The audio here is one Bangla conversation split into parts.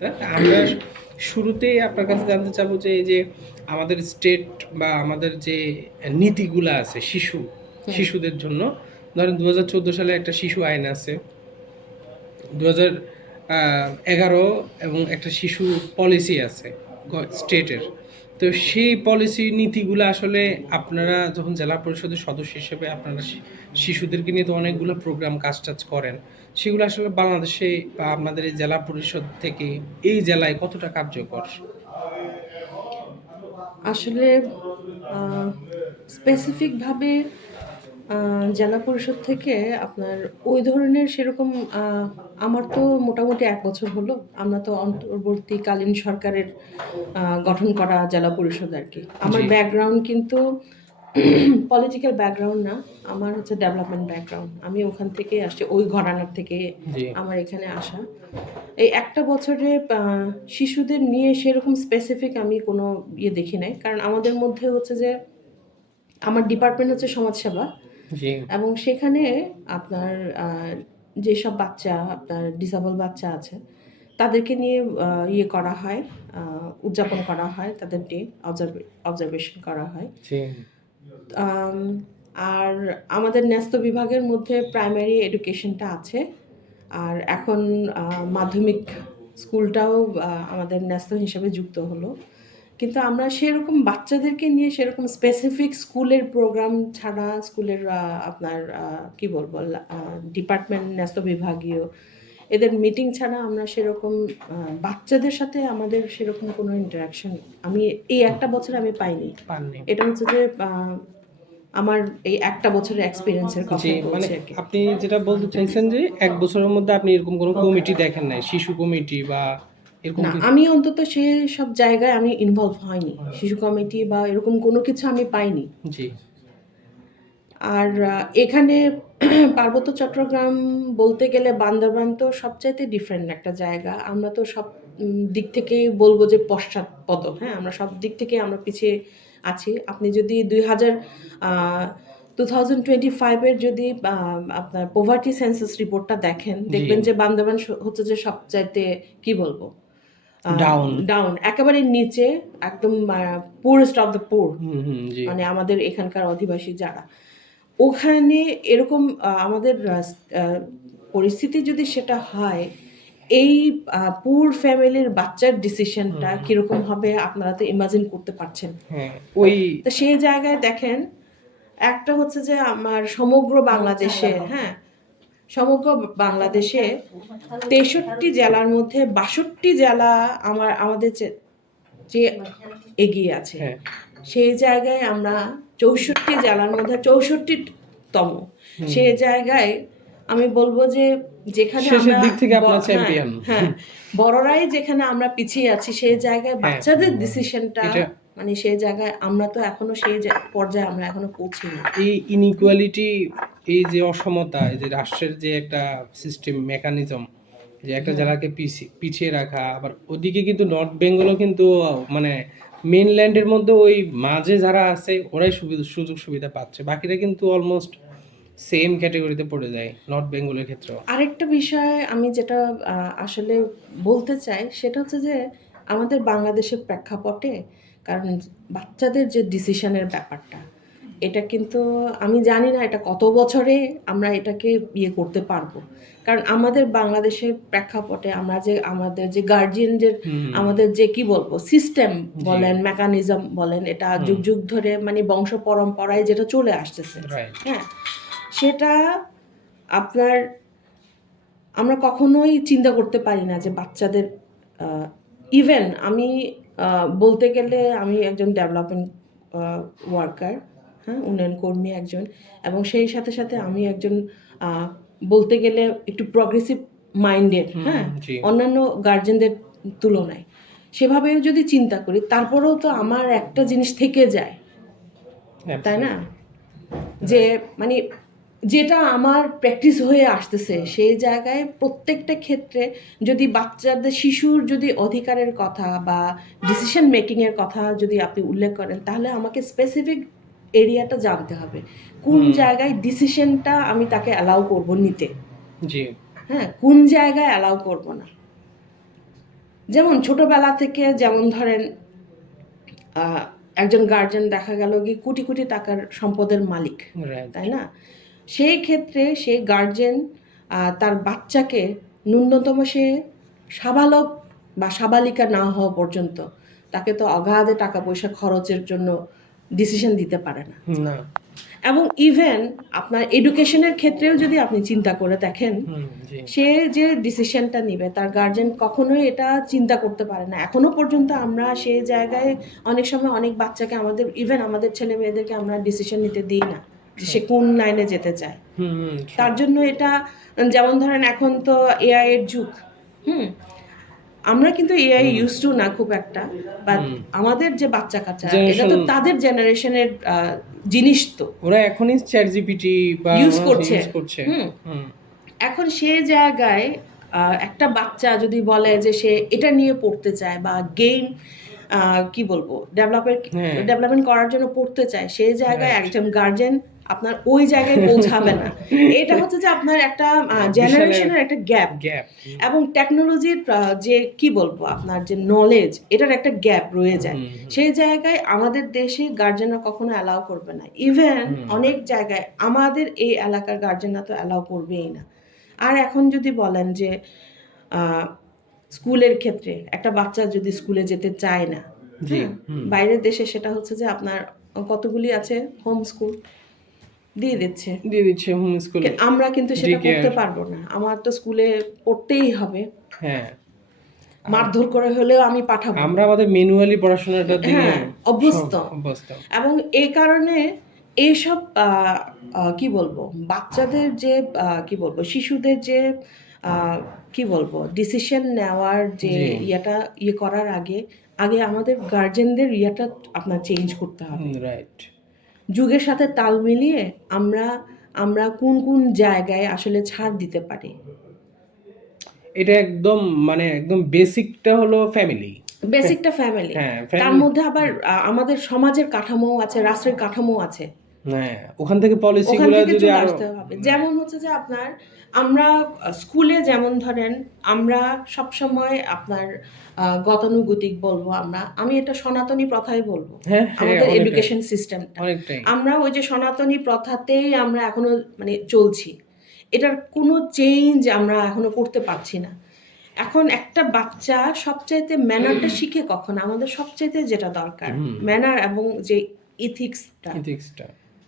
আমরা শুরুতেই আপনার কাছে জানতে চাবো যে এই যে আমাদের স্টেট বা আমাদের যে নীতিগুলা আছে শিশুদের জন্য, ধরেন 2014 সালে একটা শিশু আইন আছে, 2011 এবং একটা শিশু পলিসি আছে স্টেটের। তো সেই পলিসি নীতিগুলো আসলে আপনারা যখন জেলা পরিষদের সদস্য হিসেবে আপনারা শিশুদেরকে নিয়ে তো অনেকগুলো প্রোগ্রাম কাজ টাজ করেন, সেগুলো আসলে বাংলাদেশে বা আপনাদের এই জেলা পরিষদ থেকে এই জেলায় কতটা কার্যকর? আসলে স্পেসিফিকভাবে জেলা পরিষদ থেকে আপনার ওই ধরনের সেরকম আমার তো মোটামুটি ১ বছর হলো। আমরা তো অন্তর্বর্তীকালীন সরকারের গঠন করা জেলা পরিষদ আরকি। আমার জি। ব্যাকগ্রাউন্ড কিন্তু পলিটিক্যাল ব্যাকগ্রাউন্ড না। আমার হচ্ছে ডেভেলপমেন্ট ব্যাকগ্রাউন্ড। আমি ওখান থেকেই আসছি। ওই ঘরানার থেকে জি। আমার এখানে আসা। এই একটা বছরে শিশুদের নিয়ে সেরকম স্পেসিফিক আমি কোনো দেখি নাই। কারণ আমাদের মধ্যে হচ্ছে যে আমার ডিপার্টমেন্ট হচ্ছে সমাজসেবা জি। এবং সেখানে আপনার যেসব বাচ্চা আপনার ডিসেবল বাচ্চা আছে তাদেরকে নিয়ে করা হয়, উদযাপন করা হয়, তাদের ডে অবজারভেশন করা হয়। জি। আম আর আমাদের ন্যস্ত বিভাগের মধ্যে প্রাইমারি এডুকেশনটা আছে। আর এখন মাধ্যমিক স্কুলটাও আমাদের ন্যস্ত হিসেবে যুক্ত হলো। কিন্তু আমরা সেরকম বাচ্চাদেরকে নিয়ে সেরকম স্পেসিফিক স্কুলের প্রোগ্রাম ছাড়া স্কুলের আপনার কি বলবো ডিপার্টমেন্ট ন্যস্ত বিভাগীয় এদের মিটিং ছাড়া আমরা সেরকম বাচ্চাদের সাথে আমাদের সেরকম কোনো ইন্টারাকশন আমি এই একটা বছরে আমি পাইনি। পাননি। এটা হচ্ছে যে আমার এই একটা বছরের এক্সপেরিয়েন্সের জি, কথাই মানে বলছি আরকি। আপনি যেটা বলতে চাইছেন যে ১ বছরের মধ্যে আপনি এরকম কোনো কমিটি দেখেন নাই। শিশু কমিটি বা এরকম না, কিছু? আমি অন্তত সেসব জায়গায় আমি ইনভলভ হয়নি। শিশু কমিটি বা এরকম কোনো কিছু আমি পাইনি। জি। আর এখানে পার্বত্য চট্টগ্রাম বলতে গেলে বান্দরবান তো সবচাইতে ডিফারেন্ট একটা জায়গা। আমরা তো সব দিক থেকেই বলব যে পশ্চাৎপদ। হ্যাঁ? আমরা সব দিক থেকেই আমরা পিছিয়ে আছি। আপনি যদি 2025 এর যদি আপনার পোভার্টি সেন্সাস রিপোর্টটা দেখেন, জি। দেখবেন যে বান্দরবান হচ্ছে যে সবচাইতে কি বলবো? আ ডাউন। ডাউন একেবারে নিচে একদম পুরেস্ট অফ দ্য পুর। হুম, হুম। জি। মানে আমাদের এখানকার অধিবাসী যারা। ওখানে এরকম আমাদের পরিস্থিতি যদি সেটা হয়, এই পুর ফ্যামিলির বাচ্চার ডিসিশনটা হুম। কিরকম হবে আপনারা তো ইমাজিন করতে পারছেন। হ্যাঁ, ওই তো সেই জায়গায় দেখেন, একটা হচ্ছে যে আমার সমগ্র বাংলাদেশে, হ্যাঁ? সমগ্র বাংলাদেশে ৬৩ জেলার মধ্যে ৬২ জেলা আমাদের চেয়ে এগিয়ে আছে। হ্যাঁ। সেই জায়গায় আমরা ৬৪ জেলার মধ্যে ৬৪তম। হুম। সেই জায়গায় আমি বলব যে যেখানে শেষের আমরা দিক থেকে আপনারা হ্যাঁ, চ্যাম্পিয়ন। হ্যাঁ, বড়রাই যেখানে আমরা পিছিয়ে আছি সেই জায়গায় হ্যাঁ, বাচ্চাদের ডিসিশনটা এটা মানে সেই জায়গায় আমরা তো এখনো সেই পর্যায়ে আমরা এখনো পৌঁছিনি। এই ইনইকুয়ালিটি, এই যে অসমতা, এই যে রাষ্ট্রের যে একটা সিস্টেম মেকানিজম, যে একটা হ্যাঁ। জেলাকে পিছিয়ে রাখা, আবার ওদিকে কিন্তু নর্থ বেঙ্গলও কিন্তু মানে মেইনল্যান্ডের মধ্যে ওই মাঝে যারা আছে ওরাই সুযোগ সুবিধা পাচ্ছে, বাকিরা কিন্তু অলমোস্ট সেম ক্যাটেগরিতে পড়ে যায় নর্থ বেঙ্গলের ক্ষেত্রেও। আরেকটা বিষয় আমি যেটা আসলে বলতে চাই সেটা হচ্ছে যে আমাদের বাংলাদেশের প্রেক্ষাপটে কারণ বাচ্চাদের যে ডিসিশনের ব্যাপারটা এটা কিন্তু আমি জানি না এটা কত বছরে আমরা এটাকে করতে পারবো কারণ আমাদের বাংলাদেশের প্রেক্ষাপটে আমরা যে আমাদের যে গার্জিয়ানদের হুম। আমাদের যে কি বলবো সিস্টেম জি। বলেন মেকানিজম বলেন এটা হুম। যুগ যুগ ধরে মানে বংশ পরম্পরায় যেটা চলে আসতেছে রাইট। হ্যাঁ সেটা আপনার আমরা কখনোই চিন্তা করতে পারি না যে বাচ্চাদের ইভেন আমি বলতে গেলে আমি একজন ডেভেলপমেন্ট ওয়ার্কার, হ্যাঁ? উন্নয়ন কর্মী একজন এবং সেই সাথে, সাথে আমি একজন আ বলতে গেলে একটু প্রগ্রেসিভ মাইন্ডেড, হুম। হ্যাঁ? জি। অন্যান্য গার্ডিয়ানদের তুলনায়। সেভাবেও যদি চিন্তা করি তারপরেও তো আমার একটা জিনিস থেকে যায়, তাই না? অ্যাবসলিউটলি। যে রাইট। মানে যেটা আমার প্র্যাকটিস হয়ে আসতেছে সেই জায়গায় প্রত্যেকটা ক্ষেত্রে যদি বাচ্চাদের শিশুর যদি অধিকারের কথা বা ডিসিশন মেকিং এর কথা যদি আপনি উল্লেখ করেন তাহলে আমাকে স্পেসিফিক এরিয়াটা জানতে হবে কোন হুম। জায়গায় ডিসিশনটা আমি তাকে অ্যালাউ করব নিতে, জি। হ্যাঁ কোন জায়গায় অ্যালাউ করব না যেমন ছোটবেলা থেকে যেমন ধরেন আহ, একজন গার্জেন দেখা গেল কি কোটি কোটি টাকার সম্পদের মালিক, রাইট। তাই না? সেই ক্ষেত্রে সেই গার্জেন তার বাচ্চাকে ন্যূনতম সে সাবালক বা সাবালিকা না হওয়া পর্যন্ত তাকে তো অগাধে টাকা পয়সা খরচের জন্য ডিসিশন দিতে পারে না। না। এবং ইভেন আপনার এডুকেশনের ক্ষেত্রেও যদি আপনি চিন্তা করে দেখেন, জি। সে যে ডিসিশনটা নিবে তার গার্জেন কখনোই এটা চিন্তা করতে পারে না। এখনো পর্যন্ত আমরা সেই জায়গায় অনেক সময় অনেক বাচ্চাকে আমাদের ইভেন আমাদের ছেলে মেয়েদেরকে আমরা ডিসিশন নিতে দিই না যে সে কোন লাইনে যেতে চায়। তার জন্য এটা, যেমন ধরেন এখন তো এআই এর যুগ, হুম, আমরা কিন্তু এআই ইউজ টু না খুব একটা, বাট আমাদের যে বাচ্চা কাচ্চা এটা তো Generation- তাদের জেনারেশনের জিনিস, তো ওরা এখনই চ্যাট জিপিটি বা ইউজ করছে। ইউজ করছে। হুম। এখন সে জায়গায় একটা বাচ্চা যদি বলে যে সে এটা নিয়ে পড়তে চায় বা গেম কি বলবো হ্যাঁ। ডেভেলপমেন্ট করার জন্য পড়তে চায়, সেই জায়গায় Right. একজন গার্জেন আপনার ওই জায়গায় পৌঁছাবে না। এটা হচ্ছে যে আপনার একটা জেনারেশনের একটা গ্যাপ, গ্যাপ। এবং টেকনোলজির যে কি বলবো আপনার যে নলেজ, এটার একটা গ্যাপ রয়ে যায়। সেই জায়গায় আমাদের দেশে গার্জেনরা কখনো অ্যালাউ করবে না। ইভেন অনেক জায়গায় আমাদের এই এলাকার গার্জেনরা তো অ্যালাউ করবেই না। আর এখন যদি বলেন যে স্কুলের ক্ষেত্রে একটা বাচ্চা যদি স্কুলে যেতে চায় না, হ্যাঁ, বাইরের দেশে সেটা হচ্ছে যে আপনার কতগুলি আছে হোম স্কুল দিয়ে দিচ্ছে, হোম স্কুল। আমরা কিন্তু সেটা Daycare। করতে পারবো না। আমার তো স্কুলে পড়তেই হবে, হ্যাঁ, মারধর করে হলেও আমি পাঠাবো। আমরা আমাদের ম্যানুয়ালি পড়াশোনাটা দিয়ে হ্যাঁ, অভ্যস্ত। অভ্যস্ত। এবং এই কারণে এইসব কি বলবো বাচ্চাদের যে কি বলবো শিশুদের যে কি বলবো ডিসিশন নেওয়ার যে জি। ইয়ে করার আগে আগে আমাদের গার্জেনদের ইয়েটা আপনার চেঞ্জ করতে হবে। রাইট। যুগের সাথে তাল মিলিয়ে আমরা আমরা কোন কোন জায়গায় আসলে ছাড় দিতে পারি। এটা একদম মানে একদম বেসিকটা হলো ফ্যামিলি। বেসিকটা ফ্যামিলি, হ্যাঁ, তার family- মধ্যে আবার আমাদের সমাজের কাঠামো আছে, রাষ্ট্রের কাঠামো আছে, হ্যাঁ, ওখান থেকে ওখান পলিসিগুলো থেকে যদি চলে আরো আসতে হবে। যেমন হচ্ছে যে আপনার আমরা স্কুলে যেমন ধরেন আমরা সবসময় আপনার গতানুগতিক বলবো, আমি এটা সনাতনী প্রথাই বলবো। হ্যাঁ, আমাদের অনেকটাই। এডুকেশন সিস্টেমটা অনেকটাই। আমরা ওই যে সনাতনী প্রথাতেই আমরা এখনো মানে চলছি। এটার কোনো চেঞ্জ আমরা এখনো করতে পারছি না। এখন একটা বাচ্চা সবচাইতে ম্যানারটা শিখে কখন, আমাদের সবচাইতে যেটা দরকার ম্যানার এবং যে ইথিক্সটা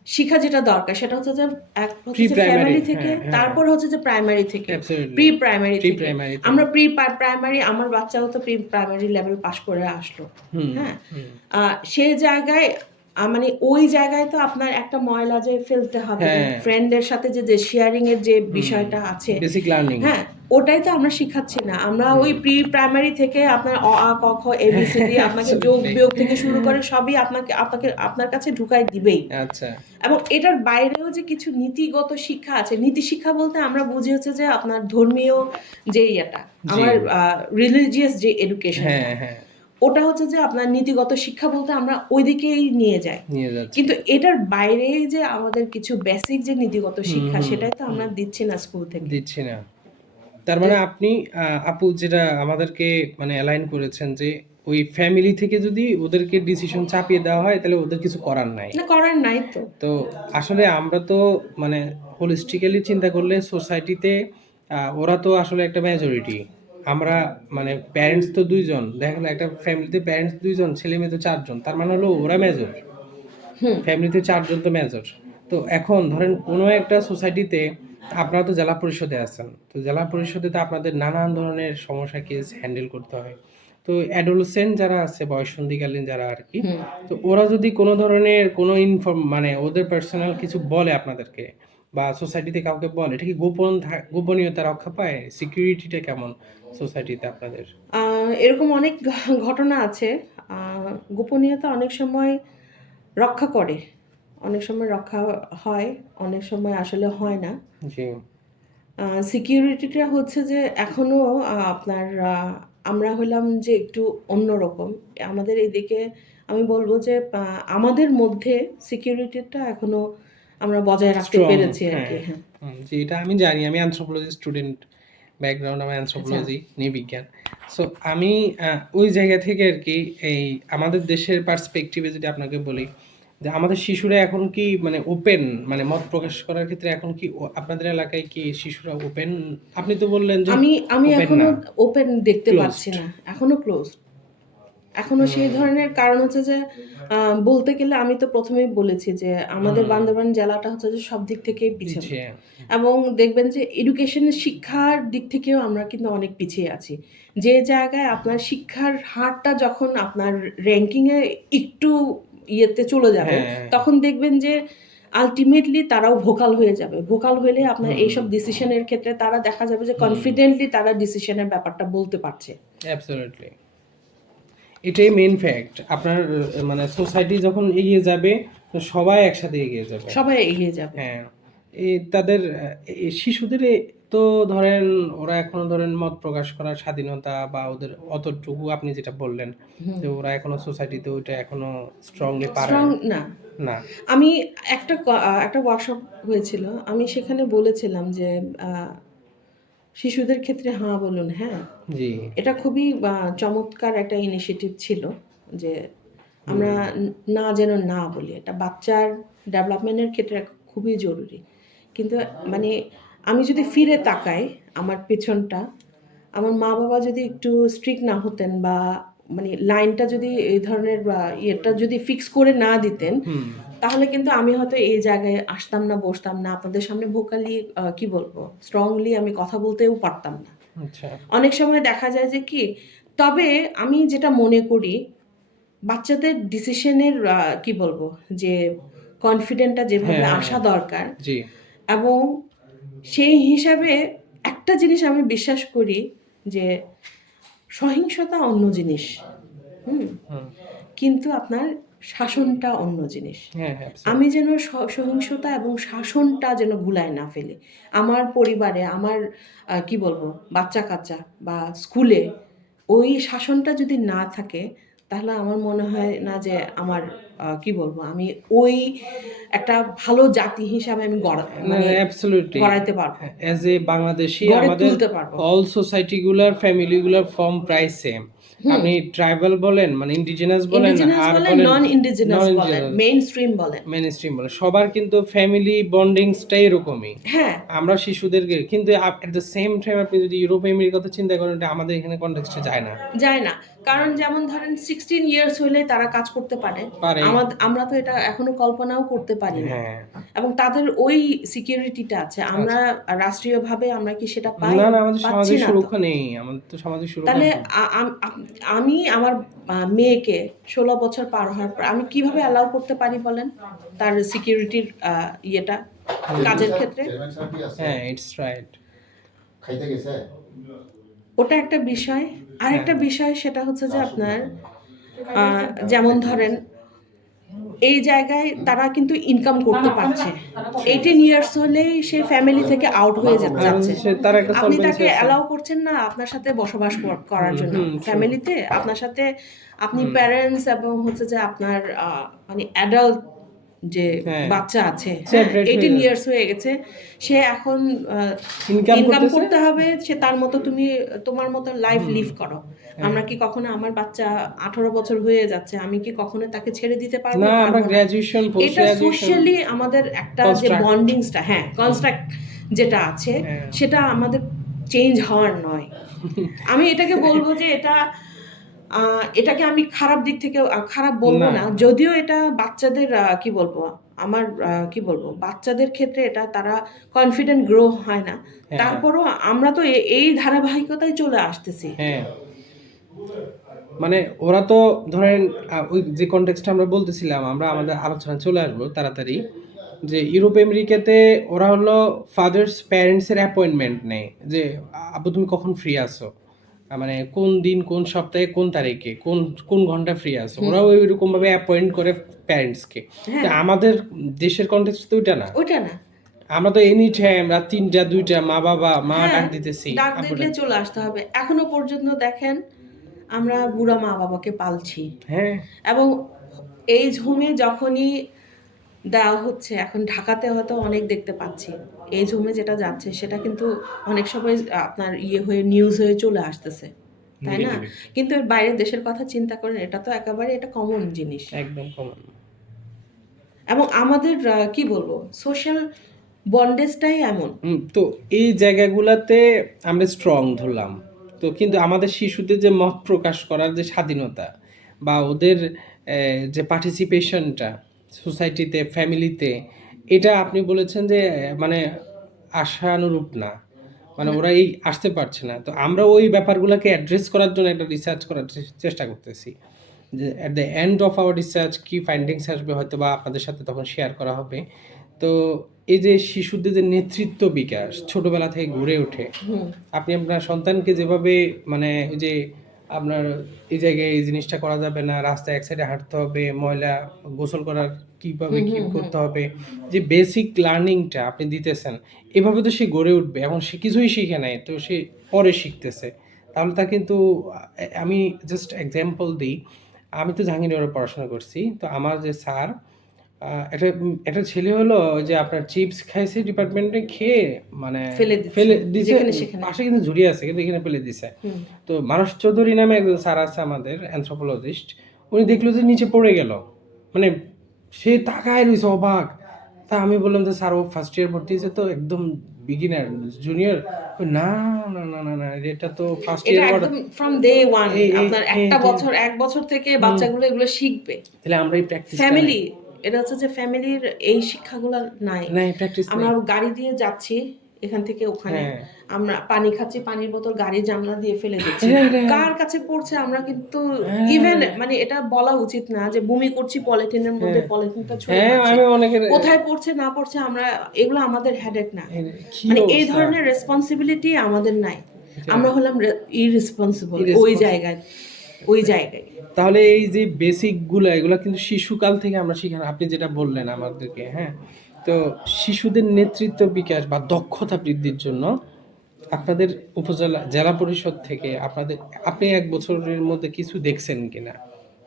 শিখা যেটা দরকার সেটা হচ্ছে যে এক হচ্ছে যে ফ্যামিলি থেকে, তারপর হচ্ছে যে প্রাইমারি থেকে, প্রি প্রাইমারি থেকে। আমরা প্রি প্রাইমারি, আমার বাচ্চাও তো প্রি প্রাইমারি লেভেল পাস করে আসলো, হ্যাঁ, সেই জায়গায় মানে ওই জায়গায় তো আপনার একটা ময়লা যে ফেলতে হবে, ফ্রেন্ডের সাথে যে শেয়ারিং এর যে বিষয়টা আছে, বেসিক লার্নিং, হ্যাঁ, ওটাই তো আমরা শিখাচ্ছি না। আমরা ওই প্রি প্রাইমারি থেকে আপনার অ আ ক খ এবিসিডি আপনাকে যোগ বিয়োগ থেকে শুরু করে সবই আপনাকে আপনার কাছে ঢুকাই দিবেই। আচ্ছা। এবং এটার বাইরেও যে কিছু নীতিগত শিক্ষা আছে, নীতি শিক্ষা বলতে আমরা বুঝি হচ্ছে যে আপনার ধর্মীয় যে ইয়েটা, আমার রিলিজিয়াস যে এডুকেশন, ওটা হচ্ছে যে আপনার নীতিগত শিক্ষা বলতে আমরা ওই দিকেই নিয়ে যাই। কিন্তু এটার বাইরে যে আমাদের কিছু বেসিক যে নীতিগত শিক্ষা সেটাই তো আমরা দিচ্ছি না স্কুল থেকে, দিচ্ছি না। তার মানে আপনি আপু যেটা আমাদেরকে মানে অ্যালাইন করেছেন যে ওই ফ্যামিলি থেকে যদি ওদেরকে ডিসিশন চাপিয়ে দেওয়া হয় তাহলে ওদের কিছু করার নাই। না, করার নাই তো। তো আসলে আমরা তো মানে হোলিস্টিক্যালি চিন্তা করলে সোসাইটিতে ওরা তো আসলে একটা মেজরিটি। আমরা মানে প্যারেন্টস তো দুইজন, দেখা গেলো একটা ফ্যামিলিতে প্যারেন্টস দুইজন, ছেলে মেয়ে তো চারজন, তার মানে হলো ওরা মেজর। ফ্যামিলিতে চারজন তো মেজর। তো এখন ধরেন কোনো একটা সোসাইটিতে আপনারা তো জেলা পরিষদে আছেন, তো জেলা পরিষদে তো আপনাদের নানান ধরনের সমস্যা কেস হ্যান্ডেল করতে হয়। তো অ্যাডোলেসেন্ট যারা আছে, বয়ঃসন্ধিকালীন যারা আর কি, তো ওরা যদি কোনো ধরনের কোনো মানে ওদের পার্সোনাল কিছু বলে আপনাদেরকে বা সোসাইটিতে কাউকে বলে, এটা কি গোপনীয়তা রক্ষা পায়? সিকিউরিটিটা কেমন সোসাইটিতে আপনাদের? এরকম অনেক ঘটনা আছে। গোপনীয়তা অনেক সময় রক্ষা করে, অনেক সময় রক্ষা হয়, অনেক সময় আসলে হয় না। জি। সিকিউরিটিটা হচ্ছে যে এখনো আপনার আমরা হলাম যে একটু অন্যরকম। আমাদের এদিকে আমি বলবো যে আমাদের মধ্যে সিকিউরিটিটা এখনো আমরা বজায় রাখতে পেরেছি আর কি। হ্যাঁ, জি, এটা আমি জানি, আমি অ্যানথ্রোপোলজি স্টুডেন্ট, ব্যাকগ্রাউন্ড আমার অ্যানথ্রোপোলজি, নৃবিজ্ঞান। সো আমি ওই জায়গা থেকে আর কি এই আমাদের দেশের পার্সপেক্টিভে যদি আপনাকে বলি যে আমাদের শিশুরা এখন কি মানে ওপেন, মানে মত প্রকাশ করার ক্ষেত্রে এখন কি আপনাদের এলাকায় কি শিশুরা ওপেন? আপনি তো বললেন যে আমি আমি ওপেন এখনো না, ওপেন দেখতে ক্লোজড। পাচ্ছি না, এখনো ক্লোজ। এখনো সেই ধরনের, কারণ হচ্ছে যে বলতে গেলে আমি তো প্রথমেই বলেছি যে আমাদের বান্দরবান জেলাটা হচ্ছে যে সব দিক থেকেই পিছনে, পিছিয়ে। এবং দেখবেন যে এডুকেশনের শিক্ষার দিক থেকেও আমরা কিন্তু অনেক পিছিয়ে আছি। যে জায়গায় আপনার শিক্ষার হারটা যখন আপনার র্যাঙ্কিংয়ে একটু ইয়েতে চলে যাবে, হ্যাঁ। তখন দেখবেন যে আলটিমেটলি তারাও ভোকাল হয়ে যাবে। ভোকাল হলে আপনার এইসব ডিসিশনের ক্ষেত্রে তারা দেখা যাবে যে কনফিডেন্টলি তারা ডিসিশনের ব্যাপারটা বলতে পারছে। অ্যাবসলিউটলি, এটাই মেইন ফ্যাক্ট। আপনার মানে সোসাইটি যখন এগিয়ে যাবে তো সবাই একসাথে এগিয়ে যাবে। সবাই এগিয়ে যাবে। হ্যাঁ, এই তাদের এই শিশুদের তো ধরেন ওরা এখনো ধরেন মত প্রকাশ করার স্বাধীনতা বা ওদের অতটুকু আপনি যেটা বললেন যে ওরা এখনো সোসাইটিতে ওইটা এখনো স্ট্রংলি পারে স্ট্রং না। না। আমি একটা ওয়ার্কশপ হয়েছিল, আমি সেখানে বলেছিলাম যে শিশুদের ক্ষেত্রে হ্যাঁ বলুন হ্যাঁ, জি। এটা খুবই চমৎকার একটা ইনিশিয়েটিভ ছিল যে আমরা না যেন না বলি, এটা বাচ্চার ডেভেলপমেন্টের ক্ষেত্রে খুবই জরুরি। কিন্তু মানে আমি যদি ফিরে তাকাই আমার পেছনটা, আমার মা বাবা যদি একটু স্ট্রিক্ট না হতেন বা মানে লাইনটা যদি এই ধরনের ইয়েটা যদি ফিক্স করে না দিতেন, তাহলে কিন্তু আমি হয়তো এই জায়গায় আসতাম না, বসতাম না, আপনাদের সামনে ভোকালি কি বলবো, স্ট্রংলি আমি কথা বলতেও পারতাম না। আচ্ছা। অনেক সময় দেখা যায় যে কি, তবে আমি যেটা মনে করি বাচ্চাদের ডিসিশনের কি বলবো যে কনফিডেন্টটা যেভাবে হ্যাঁ, আসা দরকার, জি। এবং সেই হিসাবে একটা জিনিস আমি বিশ্বাস করি যে সহিংসতা অন্য জিনিস, হুম, হুম। কিন্তু আপনার শাসনটা অন্য জিনিস। হ্যাঁ, হ্যাঁ, আমি যেন সহিংসতা এবং শাসনটা যেন গুলায় না ফেলি আমার পরিবারে, আমার কি বলবো বাচ্চা কাচ্চা বা স্কুলে। ওই শাসনটা যদি না থাকে তাহলে আমার মনে হয় না যে আমার কি বলবো আমি ওই একটা ভালো জাতি হিসাবে আমি মানে অ্যাবসলিউটলি। গড়াইতে পারবো, অ্যাজ এ বাংলাদেশি গড়ে আমাদের তুলতে পারবো। অল সোসাইটিগুলার ফ্যামিলিগুলার ফর্ম প্রায় সেম। আপনি ট্রাইবাল বলেন মানে ইন্ডিজিনাস বলেন ইন্ডিজিনাস আর বলেন, বলেন নন ইন্ডিজিনাস নন বলেন, ইন্ডিজিনাস, মেইন স্ট্রিম বলেন, মেন স্ট্রিম বলেন, সবার কিন্তু ফ্যামিলি বন্ডিংসটা এরকমই। হ্যাঁ আমরা শিশুদেরকে কিন্তু এট দ্য সেম টাইম আপনি যদি ইউরোপ আমেরিকার কথা চিন্তা করেন এটা আমাদের এখানে কনটেক্সটে যায় না। যায় না। কারণ যেমন ধরেন 16 ইয়ার্স হইলে তারা কাজ করতে পারে। পারে। আমরা তো এটা এখনো কল্পনাও করতে পারি না। হ্যাঁ। এবং তাদের ওই সিকিউরিটিটা আছে। আমরা রাষ্ট্রীয়ভাবে আমরা কি সেটা পাই? না, না, আমাদের পাচ্ছি সামাজিক না তো। সুরক্ষা নেই। আমাদের তো সামাজিক সুরক্ষা তাহলে নেই। আমি আমার মেয়েকে 16 বছর পার হওয়ার পর আমি কিভাবে অ্যালাউ করতে পারি বলেন? তার সিকিউরিটির ইয়েটা কাজের ক্ষেত্রে? হ্যাঁ, ইটস রাইট। খাইতে গেছে? ওটা একটা বিষয়। আরেকটা বিষয় সেটা হচ্ছে যে আপনার যেমন ধরেন এই জায়গায় তারা কিন্তু ইনকাম করতে পারছে। 18 ইয়ার্স হলেই সে ফ্যামিলি থেকে আউট হয়ে যাচ্ছে। তার একটা আপনি সলভেন্সি তাকে আছে। অ্যালাউ করছেন না আপনার সাথে বসবাস করার জন্য true. ফ্যামিলিতে। আপনার সাথে আপনি প্যারেন্টস এবং হচ্ছে যে আপনার মানে অ্যাডাল্ট যে হ্যাঁ। বাচ্চা আছে, Separate হয়ে 18 যাচ্ছে। ইয়ার্স হয়ে গেছে, সে এখন Income ইনকাম করতেছে। করতে হবে, সে তার মতো তুমি তোমার মতো লাইফ লিভ করো। আমরা কি কখনো আমার বাচ্চা 18 বছর হয়ে যাচ্ছে, আমি কি কখনো তাকে ছেড়ে দিতে পারবো? না, আমরা পারবো না। গ্র্যাজুয়েশন, পোস্ট এটা গ্র্যাজুয়েশন সোশ্যালি আমাদের একটা যে Construct. বন্ডিংসটা, হ্যাঁ কনস্ট্রাক্ট যেটা আছে, হ্যাঁ। সেটা আমাদের চেঞ্জ হওয়ার নয়। আমি এটাকে বলবো যে এটাকে আমি খারাপ দিক থেকে খারাপ বলবো না। না, যদিও এটা বাচ্চাদের কি বলবো আমার কি বলবো বাচ্চাদের ক্ষেত্রে এটা তারা কনফিডেন্ট গ্রো হয় না। হ্যাঁ। তারপরও আমরা তো এই ধারাবাহিকতায় চলে আসতেছি। হ্যাঁ, মানে ওরা তো ধরেন ওই যে কনটেক্সটটা আমরা বলতেছিলাম, আমরা আমাদের আলোচনা চলে আসবো তাড়াতাড়ি, যে ইউরোপ আমেরিকাতে ওরা হলো ফাদার্স প্যারেন্টসের অ্যাপয়েন্টমেন্ট নেয় যে আব্বু তুমি কখন ফ্রি আছো, মানে কোন দিন কোন সপ্তাহে কোন তারিখে কোন কোন ঘন্টা ফ্রি আছো, ওরাও ওইরকম ভাবে অ্যাপয়েন্ট করে প্যারেন্টসকে। হ্যাঁ। আমাদের দেশের কনটেক্সট তো ওইটা না। ওটা না, আমরা তো এনি টাইম রাত 3টা 2টা মা হ্যাঁ, ডাক দিতেছি, ডাক দিলে চলে আসতে হবে। এখনো পর্যন্ত দেখেন আমরা বুড়া মা বাবাকে পালছি, হ্যাঁ, এবং এইজ হোমে যখনই দেওয়া হচ্ছে। এখন ঢাকাতে হয়তো অনেক দেখতে পাচ্ছি এই হোমে যেটা যাচ্ছে সেটা কিন্তু অনেক সময় আপনার হয়ে নিউজ হয়ে চলে আসতেছে, তাই না? Negative. কিন্তু এর বাইরের দেশের কথা চিন্তা করেন, এটা তো একেবারে এটা কমন জিনিস। একদম কমন। এবং আমাদের কি বলবো, সোশ্যাল বন্ডেজটাই এমন। তো এই জায়গাগুলাতে আমরা স্ট্রং ধরলাম, তো কিন্তু আমাদের শিশুদের যে মত প্রকাশ করার যে স্বাধীনতা বা ওদের যে পার্টিসিপেশনটা সোসাইটিতে, ফ্যামিলিতে, এটা আপনি বলেছেন যে মানে আশানুরূপ না, মানে না। ওরা এই আসতে পারছে না। তো আমরা ওই ব্যাপারগুলোকে অ্যাড্রেস করার জন্য একটা রিসার্চ করার চেষ্টা করতেছি, যে at the end of our research কী ফাইন্ডিংস আসবে হয়তো বা আপনাদের সাথে তখন শেয়ার করা হবে। তো এই যে শিশুদের যে নেতৃত্ব বিকাশ ছোটবেলা থেকে গড়ে ওঠে, হুম। আপনি আপনার সন্তানকে যেভাবে মানে ওই যে আপনার এই জায়গায় এই জিনিসটা করা যাবে না, রাস্তায় এক সাইডে হাঁটতে হবে, ময়লা গোসল করার কীভাবে হুম, কী হুম, হুম। করতে হবে, যে বেসিক লার্নিংটা আপনি দিতেছেন, এভাবে তো সে গড়ে উঠবে। এখন সে কিছুই শিখে নাই, তো সে পরে শিখতেছে, তাহলে তা কিন্তু আমি জাস্ট এক্সাম্পল দিই। আমি তো জাহাঙ্গীরনগরে পড়াশোনা করছি, তো আমার যে স্যার, একটা ছেলে হলো ওই যে আপনার চিপস খাইছে ডিপার্টমেন্টে, খেয়ে মানে ফেলে দিচ্ছে। ফেলে দিছে, যেখানে সেখানে। পাশে কিন্তু ঝুড়ি আছে কিন্তু এখানে ফেলে দিছে। হুম। তো মানস চৌধুরী নামে একজন স্যার আছে আমাদের, অ্যানথ্রোপোলজিস্ট, উনি দেখলো যে নিচে পড়ে গেল, মানে সে তাকায় রয়েছে অবাক। তা আমি বললাম যে স্যার ও ফার্স্ট ইয়ার ভর্তি হয়েছে তো, একদম বিগিনার জুনিয়র। না না না না না, এটা তো ফার্স্ট এটা ইয়ার। একদম ফ্রম ডে ওয়ান, এই এই আপনার এক বছর থেকে বাচ্চাগুলো এগুলো শিখবে। তাহলে আমরা এই প্র্যাকটিস ফ্যামিলি, এটা হচ্ছে যে ফ্যামিলির এই শিক্ষাগুলো নাই। না, এই প্র্যাকটিস আমরা গাড়ি দিয়ে যাচ্ছি এখান থেকে ওখানে, হ্যাঁ। আমরা পানি খাচ্ছি, পানির বোতল গাড়ির জানলা দিয়ে ফেলে দিচ্ছি, হ্যাঁ। কার কাছে পড়ছে আমরা কিন্তু হ্যাঁ। ইভেন মানে এটা বলা উচিত না যে বমি করছি পলিথিনের মধ্যে, পলিথিনটা ছুঁড়ে হ্যাঁ, মারছি। আমি অনেকের কোথায় পড়ছে না পড়ছে আমরা, এগুলো আমাদের হেডেক না, কি মানে এই অবস্থা। ধরনের রেসপন্সিবিলিটি আমাদের নাই। এটা- আমরা হলাম ইররেসপন্সিবল ওই জায়গায়, ওই জায়গায়। তাহলে এই যে বেসিক গুলো, এগুলো কিন্তু শিশুকাল থেকে আমরা শিখানো, আপনি যেটা বললেন আমাদেরকে, হ্যাঁ। তো শিশুদের নেতৃত্ব বিকাশ বা দক্ষতা বৃদ্ধির জন্য আপনাদের উপজেলা জেলা পরিষদ থেকে আপনি 1 বছরের মধ্যে কিছু দেখছেন কিনা?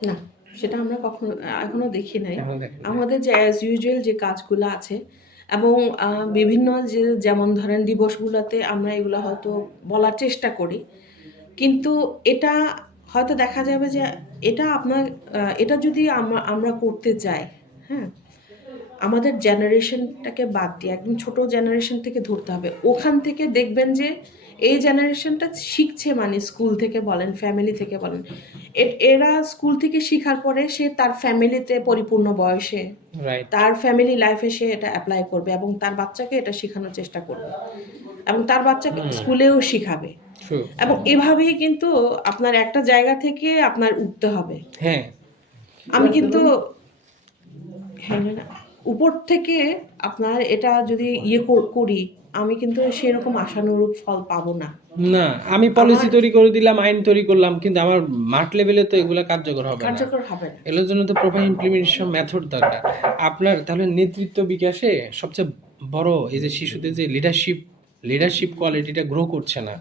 না, সেটা আমরা এখনো দেখি নাই। এখনো দেখেন নাই। আমাদের যে অ্যাজ ইউজুয়াল যে কাজগুলো আছে, এবং বিভিন্ন যেমন ধরেন দিবসগুলোতে আমরা এগুলো হয়তো বলার চেষ্টা করি, কিন্তু এটা হয়তো দেখা যাবে যে এটা যদি আমরা করতে চাই, হ্যাঁ, আমাদের জেনারেশনটাকে বাদ দিয়ে একদম ছোট জেনারেশন থেকে ধরতে হবে। ওখান থেকে দেখবেন যে এই জেনারেশনটা শিখছে, মানে স্কুল থেকে বলেন, ফ্যামিলি থেকে বলেন, এরা স্কুল থেকে শেখার পরে সে তার ফ্যামিলিতে পরিপূর্ণ বয়সে, রাইট। তার ফ্যামিলি লাইফে সে এটা অ্যাপ্লাই করবে এবং তার বাচ্চাকে এটা শেখানোর চেষ্টা করবে এবং তার বাচ্চাকে স্কুলেও শিখাবে। ট্রু। এবং এভাবেই কিন্তু আপনার একটা জায়গা থেকে আপনার উঠতে হবে। হ্যাঁ। আমি কিন্তু হ্যাঁ না, উপর থেকে আপনার এটা যদি করি, আমি কিন্তু সেরকম আশানুরূপ ফল পাবো না। না, আমি পলিসি তৈরি করে দিলাম, আইন তৈরি করলাম, কিন্তু আমার মাঠ লেভেলে তো এগুলো কার্যকর হবে না। কার্যকর হবে না। এগুলোর জন্য তো প্রপার ইমপ্লিমেন্টেশন মেথড দরকার। আপনার তাহলে নেতৃত্ব বিকাশে সবচেয়ে বড় এই যে শিশুদের যে লিডারশিপ কোয়ালিটিটা গ্রো করছে না,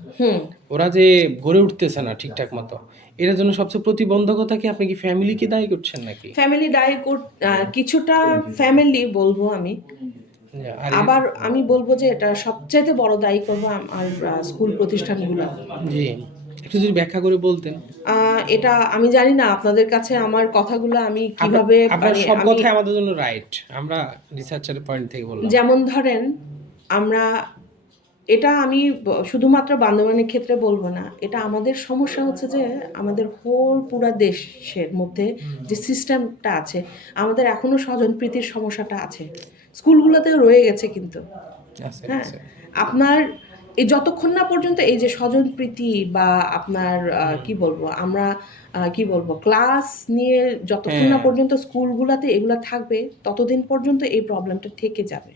ওরা যে গড়ে উঠতেছে না ঠিকঠাক মতো, এটার জন্য সবচেয়ে প্রতিবন্ধকতা কি? আপনি কি ফ্যামিলিকে দায়ী করছেন নাকি? ফ্যামিলি কিছুটা ফ্যামিলি বলবো আমি, আর আবার আমি বলবো যে এটা সবচাইতে বড় দায়ী করবো আমার স্কুল প্রতিষ্ঠানগুলো। জি, একটু যদি ব্যাখ্যা করে বলতেন। এটা আমি জানি না আপনাদের কাছে আমার কথাগুলো আমি কিভাবে, আপনার মানে সব আমি কথাই আমাদের জন্য রাইট, আমরা রিসার্চের পয়েন্ট থেকে বললাম। যেমন ধরেন আমরা, এটা আমি শুধুমাত্র বান্দরবানের ক্ষেত্রে বলবো না, এটা আমাদের সমস্যা হচ্ছে যে আমাদের পুরা দেশের মধ্যে যে সিস্টেমটা আছে, আমাদের এখনো স্বজনপ্রীতির সমস্যাটা আছে, স্কুলগুলোতেও রয়ে গেছে কিন্তু। আচ্ছা, হ্যাঁ, আচ্ছা। আপনার এই যতক্ষণ না পর্যন্ত এই যে স্বজনপ্রীতি বা আপনার কি বলবো আমরা কি বলবো ক্লাস নিয়ে যতক্ষণ না পর্যন্ত স্কুলগুলোতে এগুলো থাকবে, ততদিন পর্যন্ত এই প্রবলেমটা থেকে যাবে।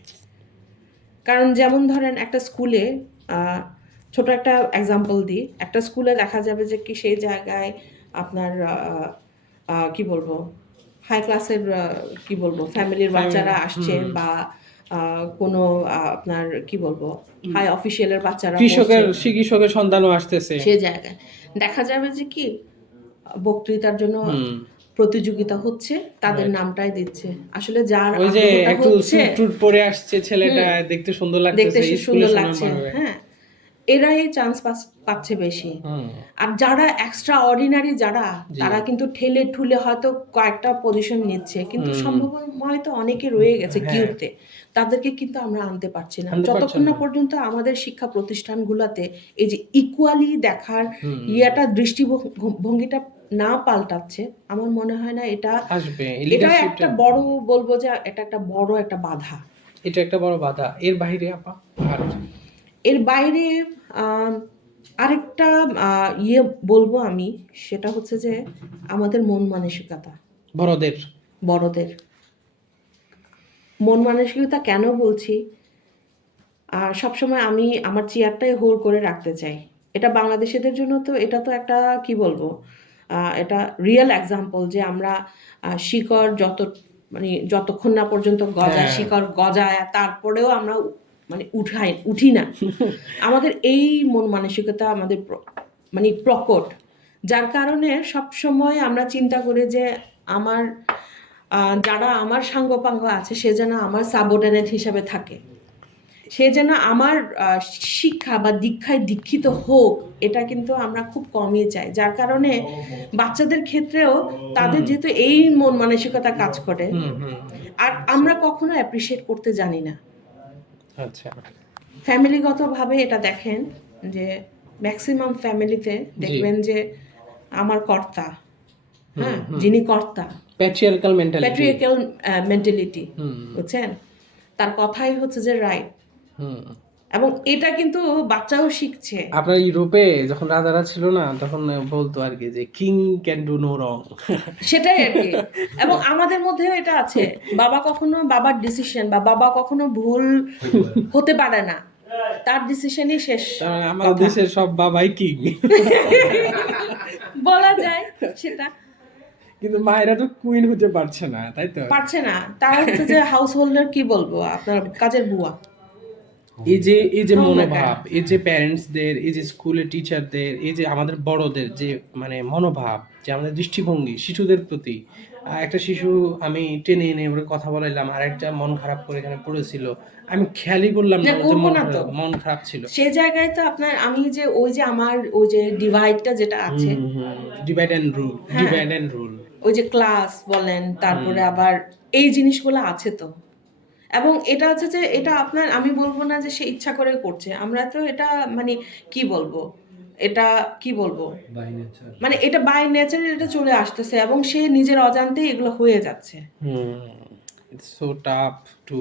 কারণ যেমন ধরেন একটা স্কুলে, ছোট একটা এক্সাম্পল দিই, একটা স্কুলে দেখা যাবে যে কি সেই জায়গায় আপনার কি বলবো হাই ক্লাসের কি বলবো ফ্যামিলির বাচ্চারা আসছে, বা কোনো আপনার কি বলবো হাই অফিসিয়ালের বাচ্চারা কৃষকের সন্তানও আসতেছে, সে জায়গায় দেখা যাবে যে কি বক্তৃতার জন্য প্রতিযোগিতা হচ্ছে, তাদের Right. নামটাই দিচ্ছে। আসলে যার ওই যে আগ্রহটা একটু হচ্ছে, স্যুট টুট পরে আসছে ছেলেটা, দেখতে সুন্দর দেখতে লাগতেছে, সে স্কুলে সুন্দর সুনাম লাগছে, বাড়বে। হ্যাঁ, এরাই চান্স পাচ্ছে বেশি। হুম, আর যারা এক্সট্রা অর্ডিনারি যারা, জি। তারা কিন্তু ঠেলে ঠুলে হয়তো কয়েকটা পজিশন নিচ্ছে, কিন্তু হুম। সম্ভবত অনেকে রয়ে গেছে হ্যাঁ। কিউতে, তাদেরকে কিন্তু আমরা আনতে পারছি না, আনতে পারছেন যতক্ষণ না না। পর্যন্ত আমাদের শিক্ষা প্রতিষ্ঠানগুলোতে এই যে ইকুয়ালি দেখার হুম। দৃষ্টিভঙ্গিটা না পাল্টাচ্ছে, আমার মনে হয় না এটা আসবে এই এটা লিডারশিপটা, একটা বড়, বলবো যে এটা একটা বড় একটা বাধা। এটা একটা বড় বাধা। এর বাইরে আপা আর এর বাইরে আম, আরেকটা বলবো আমি, সেটা হচ্ছে যে আমাদের মন মানসিকতা, বড়দের বড়দের মন মানসিকতা কেন বলছি, সবসময় আমি আমার চেয়ারটাই হোল্ড করে রাখতে চাই। এটা বাংলাদেশিদের জন্য তো এটা তো একটা কি বলবো, এটা রিয়েল এক্সাম্পল যে আমরা শিকড় মানে যতক্ষণ না পর্যন্ত গজায়, হ্যাঁ। শিকড় গজায় তারপরেও আমরা মানে উঠি না। আমাদের এই মন মানসিকতা আমাদের মানে প্রকট, যার কারণে সব সময় আমরা চিন্তা করি যে আমার যারা আমার সাঙ্গপাঙ্গ আছে সে যেন আমার সাবঅর্ডিনেট হিসাবে থাকে, সে যেন আমার শিক্ষা বা দীক্ষায় দীক্ষিত হোক, এটা কিন্তু আমরা খুব কমই চাই। যার কারণে বাচ্চাদের ক্ষেত্রেও তাদের যেহেতু এই মন মানসিকতা কাজ করে, হুম হুম আর আমরা কখনো অ্যাপ্রিসিয়েট করতে জানি না। আচ্ছা ফ্যামিলিগতভাবে এটা দেখেন যে ম্যাক্সিমাম ফ্যামিলিতে দেখবেন যে আমার কর্তা, হ্যাঁ, যিনি কর্তা, প্যাট্রিয়ার্কাল মেন্টালিটি। প্যাট্রিয়ার্কাল মেন্টালিটি, হুম বুঝছেন, তার কথাই হচ্ছে যে রাইট, হুম। এবং এটা কিন্তু বাচ্চাও শিখছে। আপনার ইউরোপে যখন রাজারা ছিল না, তখন বলতো আর কি যে king can do no wrong. সেটাই আর কি। এবং আমাদের মধ্যেও এটা আছে, বাবার ডিসিশন বা বাবা কখনো ভুল হতে পারে না, তার ডিসিশনই শেষ আমাদের কথা। দেশের সব বাবাই কিং। বলা যায় সেটা, কিন্তু মায়েরা তো কুইন হতে পারছে না, তাই তো? পারছে না, তারা হচ্ছে যে হাউস হোল্ডার, কি বলবো, আপনার কাজের বুয়া। এই যে Homemaker। মনোভাব, এই যে প্যারেন্টসদের, এই যে স্কুলের টিচারদের, এই যে আমাদের বড়দের যে মানে মনোভাব, যে আমাদের দৃষ্টিভঙ্গি শিশুদের প্রতি, একটা শিশু আমি টেনে এনে ওর কথা বলাইলাম, আর একটা মন খারাপ করে এখানে পড়েছিল, আমি খেয়ালই করলাম না না, ওর যে করবো না তো। মন খারাপ ছিল। সে জায়গায় তো আপনার আমি যে আমার ওই যে ডিভাইডটা যেটা আছে, ডিভাইড অ্যান্ড রুল, হ্যাঁ। Divide and rule. ওই যে ক্লাস বলেন, তারপরে আবার এই জিনিসগুলো আছে তো, এবং এটা হচ্ছে যে এটা আপনার, আমি বলবো না যে সে ইচ্ছা করে করছে, আমরা তো এটা মানে কি বলবো, এটা কি বলবো, মানে এটা বাই নেচার এটা চলে আসতেছে, এবং সে নিজের অজান্তেই এগুলো হয়ে যাচ্ছে। It's so tough to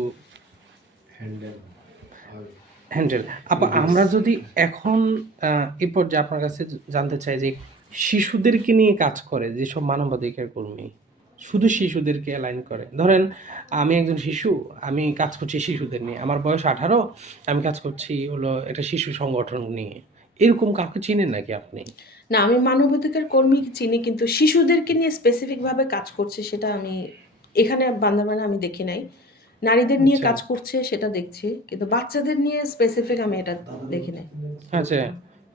handle. আমরা যদি এখন এই পর্যায়ে আপনার কাছে জানতে চাই যে শিশুদেরকে নিয়ে কাজ করে যেসব মানবাধিকার কর্মী, শুধু শিশুদেরকে অ্যালাইন করে, ধরেন আমি একজন শিশু, আমি কাজ করছি শিশুদের নিয়ে, আমার বয়স 18, আমি কাজ করছি হলো একটা শিশু সংগঠন নিয়ে, এরকম কাউকে চিনেন নাকি আপনি? না, আমি মানবাধিকার কর্মী চিনি, কিন্তু শিশুদেরকে নিয়ে স্পেসিফিক ভাবে কাজ করছে সেটা আমি এখানে বান্দরবানে আমি দেখি নাই। নারীদের নিয়ে কাজ করছে সেটা দেখছি, কিন্তু বাচ্চাদের নিয়ে স্পেসিফিক আমি এটা দেখি নাই। আচ্ছা,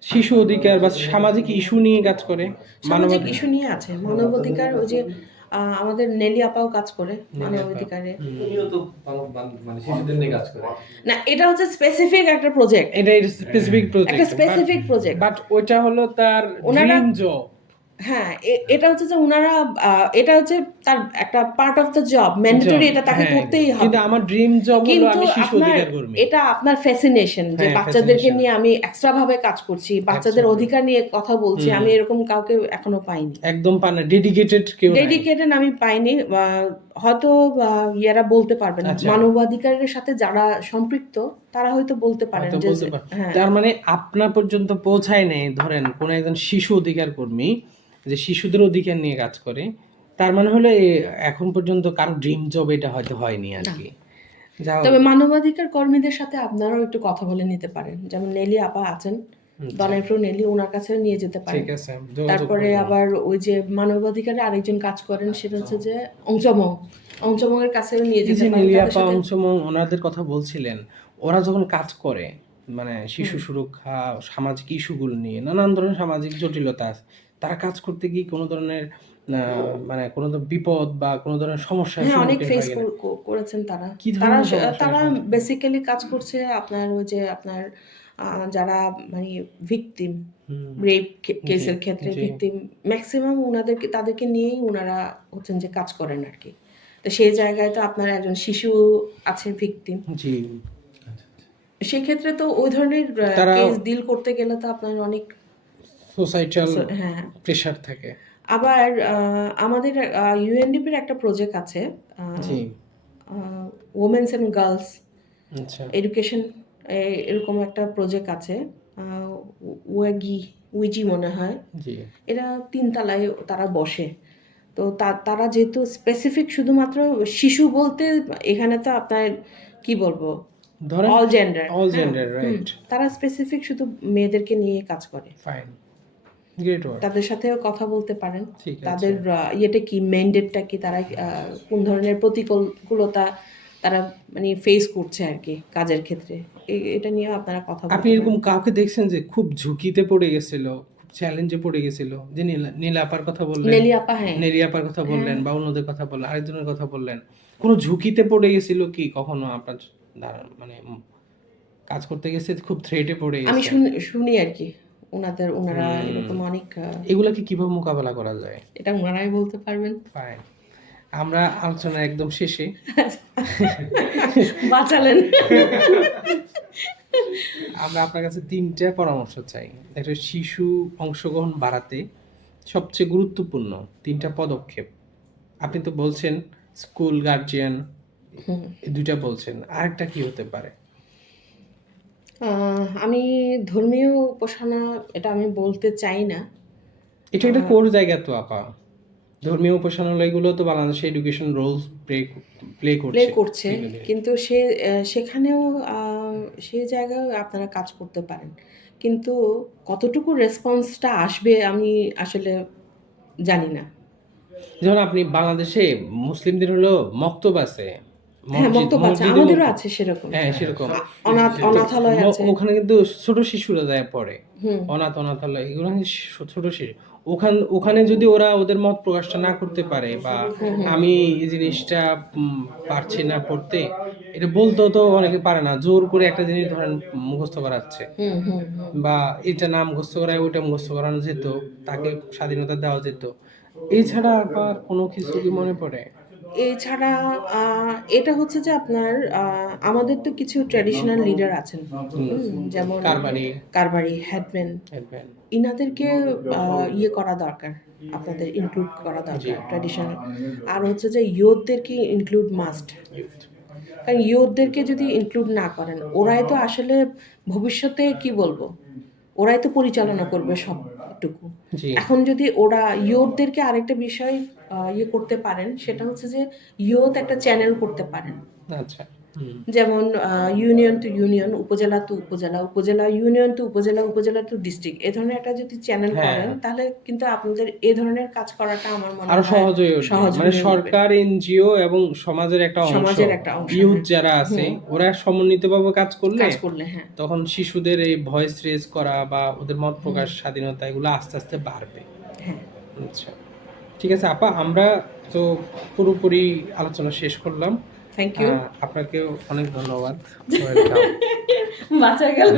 শিশু অধিকার বা সামাজিক ইস্যু নিয়ে কাজ করে, সামাজিক ইস্যু নিয়ে আছে, মানবাধিকার, ওই যে আমাদের নেলি আপাও কাজ করে মানবাধিকারে। উনিও তো মানে শিশুদের নিয়ে কাজ করে। না, এটা হচ্ছে স্পেসিফিক একটা প্রজেক্ট, এটা স্পেসিফিক একটা প্রজেক্ট, স্পেসিফিক প্রজেক্ট, বাট ওইটা হলো তার ওনারা ড্রিম জব। হ্যাঁ, এটা হচ্ছে যে ওনারা এটা হচ্ছে তার একটা part of the job, mandatory, এটা তাকে করতেই হবে। কিন্তু আমার ড্রিম জব হলো কিন্তু আমি শিশু আপনার অধিকার কর্মী। এটা আপনার ফ্যাসিনেশন, যে হ্যাঁ, বাচ্চাদেরকে fascination। নিয়ে আমি এক্সট্রা ভাবে কাজ করছি, বাচ্চাদের অধিকার নিয়ে কথা বলছি, আমি এরকম কাউকে এখনো পাইনি, একদম পানা ডেডিকেটেড কেউ নাই। ডেডিকেটেড আমি পাইনি। হয়তো ইয়ারা বলতে পারবেন, আচ্ছা। মানবাধিকারের সাথে যারা সম্পৃক্ত তারা হয়তো বলতে পারেন হয়তো যে বলতে পারে। হ্যাঁ, তার মানে আপনার পর্যন্ত পৌঁছায় নেই, ধরেন কোন একজন শিশু অধিকার কর্মী যে শিশুদের অধিকার নিয়ে কাজ করে, তার মানে হলো এখন পর্যন্ত কারো ড্রিম জব এটা হয়তো হয়নি আর কি। যাও, তবে মানবাধিকার কর্মীদের সাথে আপনারাও একটু কথা বলে নিতে পারেন, যেমন নেলি আপা আছেন, দনাইপ্রো নেলি, ওনার কাছেও নিয়ে যেতে পারেন। ঠিক আছে, যোগাযোগ তারপরে করবো। আবার ওই যে মানবাধিকারে আরেকজন কাজ করেন, সেটা হচ্ছে যে অংচমং এর কাছেও নিয়ে এই যেতে যে পারেন। নীলিয়া তাদের সাথে পাংচমং ওনাদের কথা বলছিলেন, ওরা যখন কাজ করে মানে শিশু সুরক্ষা, সামাজিক ইস্যুগুলো নিয়ে, নানান ধরনের সামাজিক জটিলতা আছে, তারা কাজ করতে গিয়ে কোনো ধরনের মানে কোনো ধরনের বিপদ বা কোনো ধরনের সমস্যার হ্যাঁ, অনেক সম্মুখীন ফেস হয় কিনা? করেছেন তারা। কি তারা ধরনের সমস্যার তারা সম্মুখীন? বেসিক্যালি কাজ করছে আপনার ওই যে আপনার যারা মানে ভিকটিম হুম, রেপ জি, কেসের ক্ষেত্রে জি, ভিকটিম ম্যাক্সিমাম তাদেরকে নিয়েই ওনারা হচ্ছেন যে কাজ করেন আর কি। তো সেই জায়গায় তো আপনার একজন শিশু আছে ভিকটিম, জি। সেক্ষেত্রে তো ওই ধরনের তারা কেস ডিল করতে গেলে তো আপনার অনেক সোসাইটাল হ্যাঁ। প্রেশার থাকে। আবার আমাদের ইউএনডিপির একটা প্রজেক্ট আছে, জি, ওমেন্স অ্যান্ড গার্লস আচ্ছা, এডুকেশন, এরকম একটা প্রজেক্ট আছে, উইজি মনে হয়। জি। এরা 3 তলায় তারা বসে। তো তারা যেহেতু স্পেসিফিক শুধুমাত্র শিশু বলতে এখানে তো আপনার কি বলবো ধরেন all gender, all gender, right, তারা স্পেসিফিক শুধু মেয়েদেরকে নিয়ে কাজ করে। ফাইন, গ্রেট ওয়ার্ক, তাদের সাথেও কথা বলতে পারেন। ঠিক আছে। তাদের ইয়েটা কি, ম্যান্ডেটটা কি, তারা কোন ধরনের প্রতিকূলতা তারা মানে ফেস করছে আর কি কাজের ক্ষেত্রে, এটা নিয়ে আপনারা কথা আপনি বলতে এরকম পারেন। কাউকে দেখছেন যে খুব ঝুঁকিতে পড়ে গেছিল, খুব চ্যালেঞ্জে পড়ে গেছিল, যে নীলা আপার কথা বললেন, নেলি আপা, হ্যাঁ। নেলি আপার কথা বললেন বা অন্যদের কথা বললেন, আরেকজনের কথা বললেন, কোনো ঝুঁকিতে পড়ে গেছিল কি কখনো আপনার দ্বারা, মানে কাজ করতে গেছে খুব থ্রেটে পড়ে আমি গেছে? শুনি আর কি ওনারা এরকম অনেক এগুলাকে কিভাবে মোকাবেলা করা যায়? এটা ওনারাই বলতে পারবেন। ফাইন, আমরা আলোচনা একদম শেষে। বাঁচালেন। আমরা আপনার কাছে 3টা পরামর্শ চাই। একটা শিশু অংশগ্রহণ বাড়াতে সবচেয়ে গুরুত্বপূর্ণ 3টা পদক্ষেপ। আপনি তো বলছেন স্কুল গার্জিয়ান, এই 2টা বলছেন, আরেকটা কি হতে পারে? আমি ধর্মীয় উপাসনা এটা আমি বলতে চাই না। এটা একটা কোর জায়গা তো আপা, ধর্মীয় উপাসনালয়গুলো তো বাংলাদেশে এডুকেশন রোলস প্লে প্লে করছে করছে, কিন্তু সেখানেও সেই জায়গায় আপনারা কাজ করতে পারেন, কিন্তু কতটুকু রেসপন্সটা আসবে আমি আসলে জানি না। যেমন আপনি বাংলাদেশে মুসলিমদের হলো মক্তব আছে, হ্যাঁ, বক্তব্য আছে, মসজিদে আমাদেরও মক্তব। আছে সেরকম। হ্যাঁ, সেরকম অনাথালয় আছে। ওখানে কিন্তু ছোট শিশুরা যায় পড়ে, হুম। অনাথালয়, এগুলো কিন্তু ছোট শিশু। ওখানে যদি ওরা ওদের মত প্রকাশটা না করতে পারে বা আমি এই জিনিসটা পারছি না পড়তে, এটা বলতেও তো অনেকে পারে না, জোর করে একটা জিনিস ধরেন মুখস্থ করাচ্ছে হুম হুম হুম বা এটা না মুখস্থ করায় ওইটা মুখস্থ করানো যেত, তাকে স্বাধীনতা দেওয়া যেত। এছাড়া আবার কোনো কিছু কি মনে পড়ে? এছাড়া এটা হচ্ছে যে আপনার আমাদের তো কিছু ট্র্যাডিশনাল লিডার আছেন, যেমন কারবারি, হেডম্যান, ইনাদেরকে ইয়ে করা দরকার, আপনাদের ইনক্লুড করা দরকার ট্র্যাডিশনাল। আর হচ্ছে যে ইয়ুথদেরকে ইনক্লুড মাস্ট, কারণ ইয়ুথদেরকে যদি ইনক্লুড না করেন ওরাই তো আসলে ভবিষ্যতে কি বলবো, ওরাই তো পরিচালনা করবে সবটুকু। জি, এখন যদি ওরা ইয়ুথদেরকে আরেকটা বিষয় ইয়ে করতে পারেন, সেটা হচ্ছে যে ইয়ুথ একটা চ্যানেল করতে পারেন, আচ্ছা, যেমন ইউনিয়ন টু ইউনিয়ন, উপজেলা টু উপজেলা, উপজেলা ইউনিয়ন টু উপজেলা, উপজেলা টু ডিস্ট্রিক্ট, এই ধরনের একটা যদি চ্যানেল হ্যাঁ। করেন তাহলে কিন্তু আপনাদের এই ধরনের কাজ করাটা আমার মনে আরো হয় সহজ হয়ে উঠবে। সহজ মানে হয়ে উঠবে। সরকার, এনজিও এবং সমাজের একটা অংশ, ইউথ হ্যাঁ। যারা আছে ওরা সমন্বিতভাবে কাজ করলে হ্যাঁ, তখন শিশুদের এই ভয়েস রেজ করা বা ওদের মত প্রকাশ স্বাধীনতা এগুলো আস্তে আস্তে বাড়বে। হ্যাঁ। আচ্ছা, ঠিক আছে আপা, আমরা তো পুরোপুরি আলোচনা শেষ করলাম। Thank you. আপনাকেও অনেক ধন্যবাদ। বাঁচা গেল।